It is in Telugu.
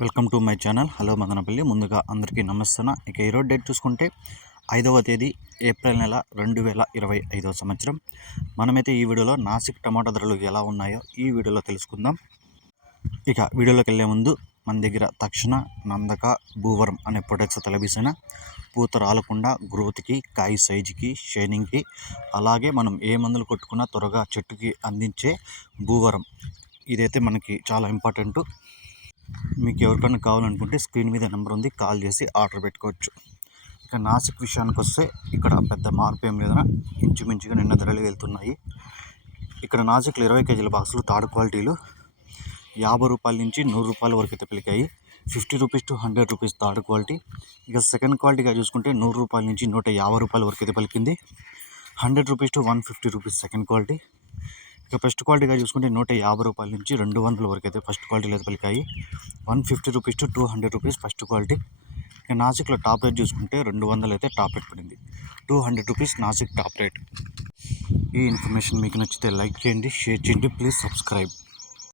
Welcome to my channel. Hello Madanapalle. ముందుగా అందరికీ నమస్తన ఇక ఈరోజు డేట్ చూసుకుంటే ఐదవ తేదీ ఏప్రిల్ నెల రెండు వేల ఇరవై ఐదవ సంవత్సరం. మనమైతే ఈ వీడియోలో నాసిక్ టమాటా ధరలు ఎలా ఉన్నాయో ఈ వీడియోలో తెలుసుకుందాం. ఇక వీడియోలోకి వెళ్ళే ముందు మన దగ్గర తక్షణ నందక భూవరం అనే ప్రొడక్ట్స్ తలబీసిన పూత రాలకుండా గ్రోత్కి కాయ సైజుకి షైనింగ్కి అలాగే మనం ఏ మందులు కొట్టుకున్నా త్వరగా చెట్టుకి అందించే భూవరం. ఇదైతే మనకి చాలా ఇంపార్టెంట్. మీకు ఎవరికైనా కావాలనుకుంటే స్క్రీన్ మీద నెంబర్ ఉంది కాల్ చేసి ఆర్డర్ పెట్టుకోవచ్చు. ఇక నాసిక్ విషయానికి వస్తే ఇక్కడ పెద్ద మార్పు ఏం లేదన ఇంచుమించుగా నిన్న ధరలు వెళ్తున్నాయి. ఇక్కడ నాసిక్లు ఇరవై కేజీల బాక్సులు థర్డ్ క్వాలిటీలు యాభై రూపాయల నుంచి నూరు రూపాయల వరకు అయితే పెలికాయి. Fifty rupees to hundred rupees third quality. ఇక సెకండ్ క్వాలిటీగా చూసుకుంటే నూరు రూపాయల నుంచి నూట యాభై రూపాయల వరకు అయితే పలికింది. Hundred rupees to one fifty rupees second quality. ఇక ఫస్ట్ క్వాలిటీగా చూసుకుంటే నూట యాభై రూపాయల నుంచి రెండు వందల వరకు అయితే ఫస్ట్ క్వాలిటీ అయితే పలికాయి. One fifty rupees to two hundred rupees first quality. ఇక నాసిక్లో టాప్ రేట్ చూసుకుంటే రెండు వందలు అయితే టాప్ రేట్ పడింది. Two hundred rupees Nashik top rate. ఈ ఇన్ఫర్మేషన్ మీకు నచ్చితే లైక్ చేయండి షేర్ చేయండి ప్లీజ్ సబ్స్క్రైబ్.